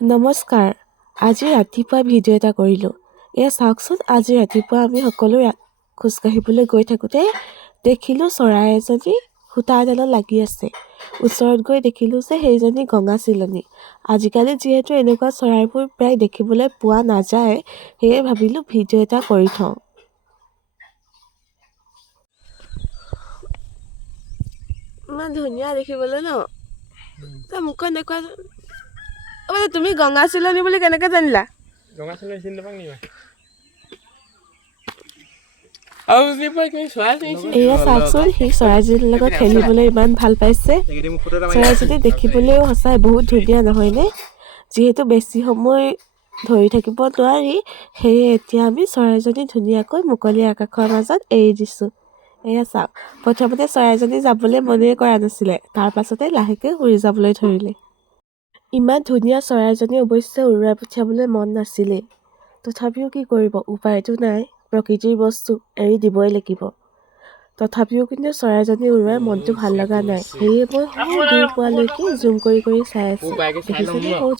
নমস্কাৰ। আজি ৰাতিপুৱা ভিডিঅ' এটা কৰিলোঁ। এয়া চাওকচোন, আজি ৰাতিপুৱা আমি সকলো খোজকাঢ়িবলৈ গৈ থাকোঁতে দেখিলোঁ চৰাই এজনী সূতা এডালত লাগি আছে। ওচৰত গৈ দেখিলোঁ যে সেইজনী গঙা চিলনী। আজিকালি যিহেতু এনেকুৱা চৰাইবোৰ প্ৰায় দেখিবলৈ পোৱা নাযায়, সেয়ে ভাবিলোঁ ভিডিঅ' এটা কৰি থওঁ। ইমান ধুনীয়া দেখিবলৈ ন? তই মুখখন দেখুৱা। তুমি গঙা চিলনী বুলি কেনেকৈ জানিলা? গঙা চিলনী চিনি নাপাওঁ নেকি? এয়া চাওকচোন, সি চৰাইজনীৰ লগত খেলিবলৈ ইমান ভাল পাইছে। চৰাইজনী দেখিবলৈও সঁচাই বহুত ধুনীয়া, নহয়নে? যিহেতু বেছি সময় ধৰি থাকিব নোৱাৰি, সেয়ে এতিয়া আমি চৰাইজনী ধুনীয়াকৈ মুকলি আকাশৰ মাজত এৰি দিছোঁ। এয়া চাওক, প্ৰথমতে চৰাইজনী যাবলৈ মনেই কৰা নাছিলে, তাৰ পাছতে লাহেকৈ উৰি যাবলৈ ধৰিলে। ইমান ধুনীয়া চৰাইজনী অৱশ্যে উৰুৱাই পঠিয়াবলৈ মন নাছিলেই। তথাপিও কি কৰিব, উপায়তো নাই। প্ৰকৃতিৰ বস্তু এৰি দিবই লাগিব। তথাপিও কিন্তু চৰাইজনী উৰুৱাই মনটো ভাল লগা নাই। সেয়ে মই দূৰ পোৱালৈকে জুম কৰি চাই আছোঁ। দেখিছেনে?